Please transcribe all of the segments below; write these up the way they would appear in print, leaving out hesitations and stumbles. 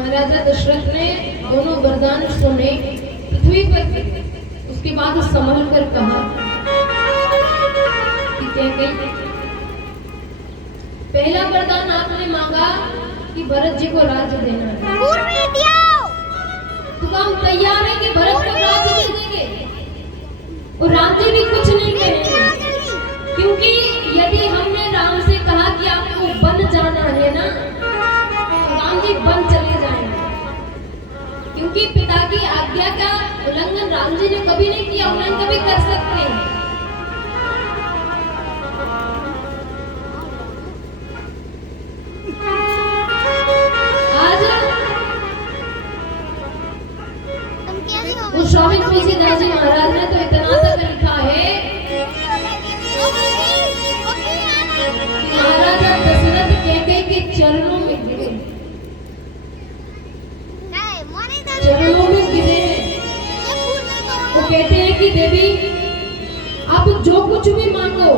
महाराजा दशरथ ने दोनों वरदान सुने, पृथ्वी पर उसके बाद संभल कर कहा कि कैकेयी, पहला वरदान आपने मांगा कि भरत जी को राज्य देना है, तो हम तैयार है कि भरत को राज्य दे देंगे और राम जी भी कुछ नहीं कहेंगे, क्योंकि यदि हमने राम से कहा कि आपको बन जाना है ना, तो राम जी बन चले जाएंगे, क्योंकि पिता की आज्ञा का उल्लंघन राम जी ने कभी नहीं किया, उल्लंघन कभी कर सकते हैं। स्वामी तुलसीदास जी महाराज ने तो इतना तक लिखा है, महाराजा दशरथ कैकेयी के चरणों में गिरे, चरणों में गिरे हैं। वो कहते हैं कि देवी आप जो कुछ भी मांगो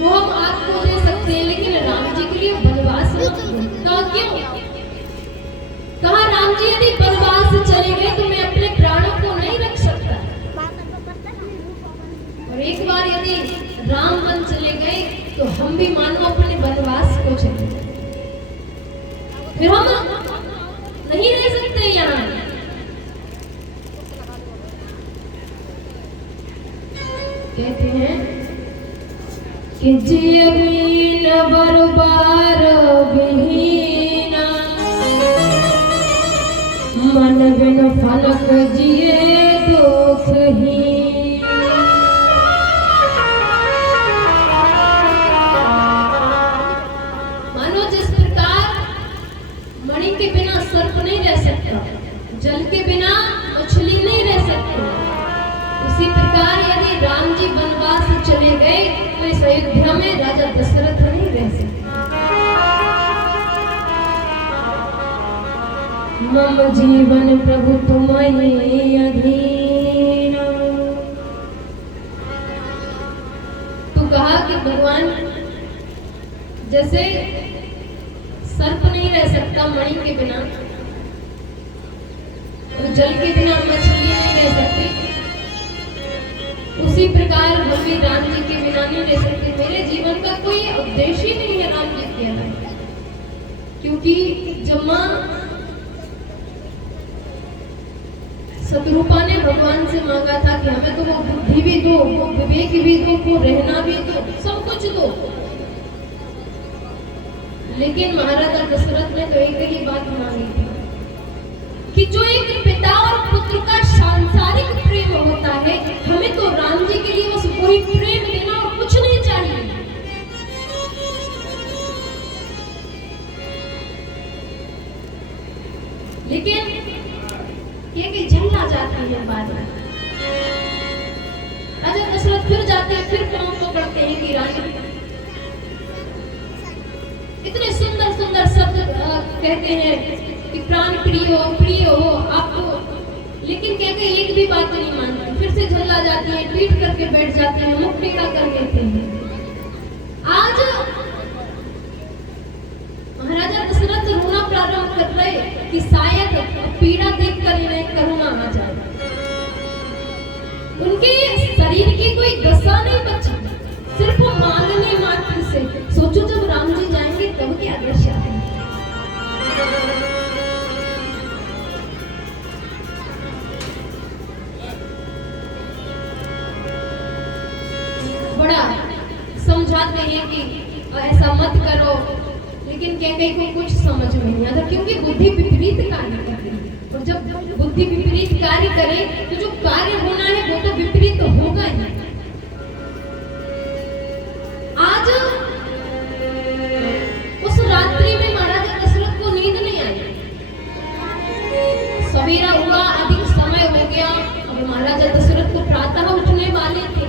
वो हम आपको दे सकते हैं, लेकिन राम जी के लिए वनवास मत दो। क्यों? कहा राम जी यदि वनवास चले गए तो मैं अपने प्राणों को नहीं रख सकता, और एक बार यदि राम वन चले गए तो हम भी मानो अपने वनवास को चले, फिर हम नहीं रह सकते यहाँ। कहते हैं कि जिय बीन बरबार बिहीना, मन बिन फलक जिए दुखहीन। मानो जिस प्रकार मणि के बिना सर्प नहीं रह सकता, जल के बिना मछली नहीं रह सकती, उसी प्रकार यदि राम जी वनवास चले गए तो इस अयोध्या में राजा दशरथ नहीं रह सकते। मम जीवन प्रभु तुम्हारी अधीन। तो कहा कि भगवान जैसे सर्प नहीं रह सकता मणि के बिना, तो जल के बिना मछली नहीं रह सकती, उसी प्रकार हम भी राम जी के बिना नहीं रह सकते। मेरे जीवन का कोई उद्देश्य ही नहीं है राम जी के अलावा, क्योंकि जब मां शत्रुपा ने भगवान से मांगा था कि हमें तो वो बुद्धि भी दो, वो विवेक भी दो, वो रहना भी दो, सब कुछ दो, लेकिन महाराजा दशरथ ने तो एक ही बात मांगी थी कि जो एक पिता और पुत्र का सांसारिक प्रेम होता है, हमें तो राम जी के लिए बस वही प्रेम देना और कुछ नहीं चाहिए। लेकिन ये झल्ला जाती है बाद में, राजा दशरथ फिर जाते हैं, फिर पांव पकड़ते हैं कि रानी, इतने सुंदर सुंदर शब्द कहते हैं कि प्राण प्रिय हो आपको, लेकिन कहते एक भी बात नहीं मानती, फिर से झल्ला जाती है, पीट करके बैठ जाते हैं, मुख टेढ़ा कर लेते हैं। आज महाराजा दशरथ रोना प्रारंभ कर रहे कि शायद पीड़ा देखकर इन्हें करुणा आ जाए, उनके शरीर की कोई दशा नहीं बची, सिर्फ मांगने मात्र से। सोचो जब राम जी जाएंगे तब क्या दशा है। बड़ा समझाते हैं कि ऐसा मत करो, लेकिन कैकेयी को कुछ समझ में नहीं आता, क्योंकि बुद्धि विपरीत कार्य करती है, और जब बुद्धि विपरीत कार्य करे तो जो कार्य होना है वो तो विपरीत होगा ही। आज उस रात्रि में महाराजा दशरथ को नींद नहीं आई, सवेरा हुआ, अधिक समय हो गया, अब महाराजा दशरथ को प्रातः उठने वाले थे,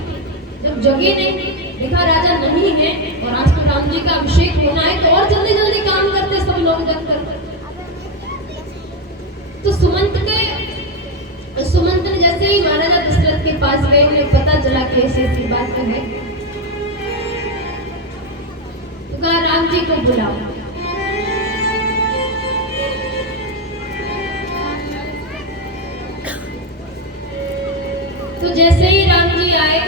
जब जगे नहीं, देखा राजा नहीं है और आज तो राम जी का अभिषेक होना है, तो और जल्दी जल्दी काम करते सब लोग जगकर। तो सुमंत जैसे ही महाराजा दशरथ के पास गए, उन्हें पता चला कि ऐसी बात है, तो कहा राम जी को बुलाओ। जैसे ही राम जी आए,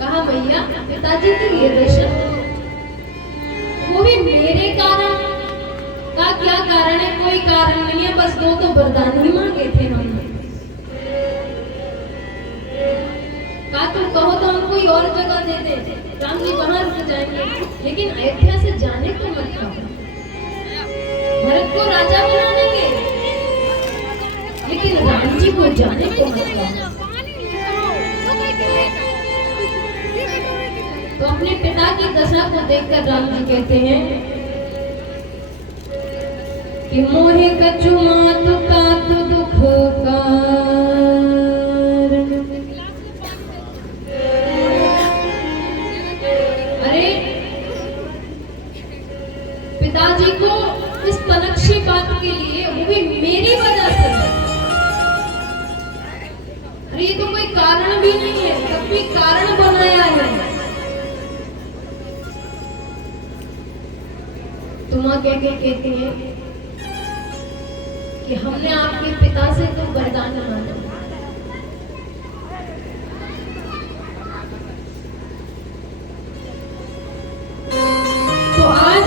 कहा भैया पिताजी के लिए दर्शन, वो भी मेरे कारण का क्या कारण है? कोई कारण नहीं है, बस दो तो वरदान ही मांगे थे हमने। कहा तुम कहो तो हम कोई और जगह दे दे, राम जी वहां रुक जाएंगे, लेकिन अयोध्या से जाने को मत कहो। भरत को राजा बना देंगे, लेकिन राम जी को जाने को मत कहो। तो अपने पिता की दशा को देखकर राम जी कहते हैं कि मोहे कछु मातु तातु दुख कारण। अरे पिताजी को इस तनक्षी बात के लिए, वो भी मेरी वजह से, अरे ये तो कोई कारण भी नहीं है, कभी कारण बनाया है। तुम कहते हैं कि हमने आपके पिता से तो वरदान मांगा, तो आज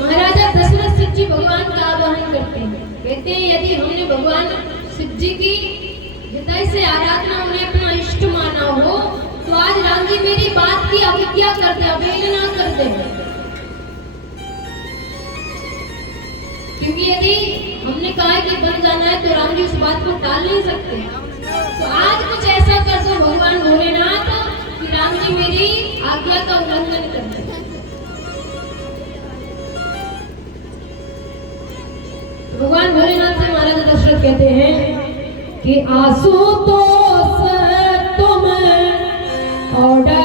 महाराजा दशरथ शिव जी भगवान का आवाहन करते हैं। कहते हैं यदि हमने भगवान शिव जी की हृदय से आराधना, उन्हें अपना इष्ट माना हो, तो आज राम जी मेरी बात की अवज्ञा करते, अवहेलना करते हैं। क्योंकि यदि हमने कहा है कि बन जाना है, तो राम जी उस बात को टाल नहीं सकते। तो आज कुछ ऐसा कर दो भगवान भोलेनाथ कि राम जी मेरी आज्ञा का उल्लंघन कर दे। भगवान भोलेनाथ से महाराज दशरथ कहते हैं कि आशुतोष तुम ऑर्डर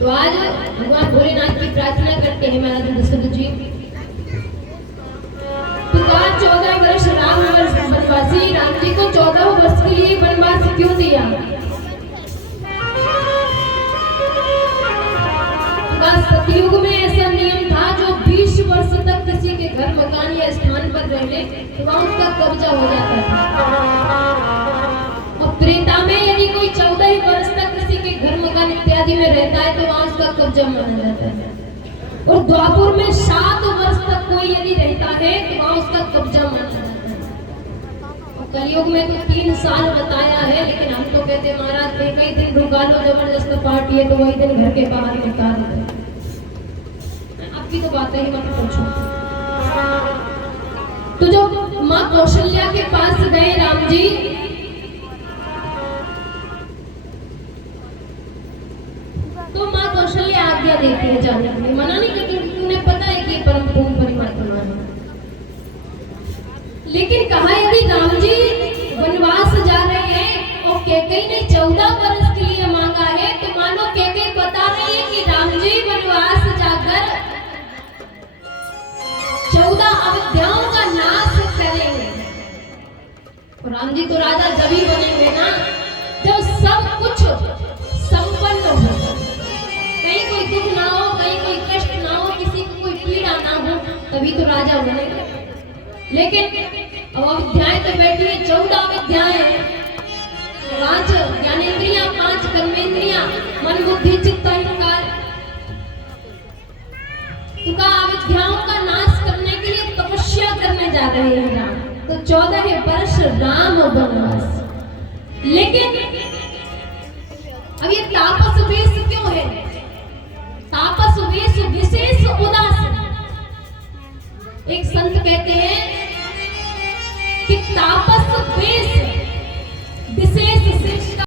तो आज भगवान भोलेनाथ की प्रार्थना करते हैं महाराज दशरथ जी। तो कहा 14 वर्ष राम वनवासी, राम जी को 14 वर्ष के लिए वनवास क्यों दिया? तो सतयुग में ऐसा नियम था, जो 20 वर्ष तक किसी के घर मकान या स्थान पर रहने, तो वहां उसका कब्जा हो जाता था। और त्रेता में यदि कोई 14 वर्ष तक किसी के घर मकान इत्यादि में रहता है, तो वहां उसका कब्जा माना जाता है। और द्वापर में 7 वर्ष तक कोई यदि रहता है, तो वहां उसका कब्जा माना जाता है। और कलयुग में तो 3 साल बताया है, लेकिन हम तो कहते हैं महाराज कई दिन रुका लो, जबरदस्त पार्टी है तो वही दिन घर के बाहर निकाल दो। आपकी तो बातें ही मत पूछो। तो जब माँ कौशल्या के पास गए राम जी, तो माँ कौशल्या आज्ञा देती है जाने के लिए, मना नहीं करती, उन्हें पता है कि ये परम पूर्ण परमात्मा है। लेकिन कहा यदि राम जी वनवास जा रहे हैं और कैकेयी ने 14 वर्ष के लिए मांगा है, तो मानो कैकेयी बता रही है कि राम जी वनवास जाकर 14 अयोध्याओं का नाश करेंगे। और राम जी तो राजा जब ही बनेंगे ना, जब सब कुछ संपन्न होगा, कहीं कोई दुख ना हो, कहीं कोई कष्ट ना हो, किसी को कोई पीड़ा ना हो, तभी तो राजा बनेगा। लेकिन अब अविद्याएं तो बैठी है, 14 अविद्याएं, 5 ज्ञानेंद्रियां, 5 कर्मेंद्रियां, मन बुद्धि चित्त अहंकार। तुका अविद्याओं का नाश करने के लिए तपस्या करने जा रहे हैं राम। तो 14 वर्ष राम वनवास। लेकिन अब ये तापस वेश क्यों है? तापस वेश विशेष उदास। एक संत कहते हैं ताप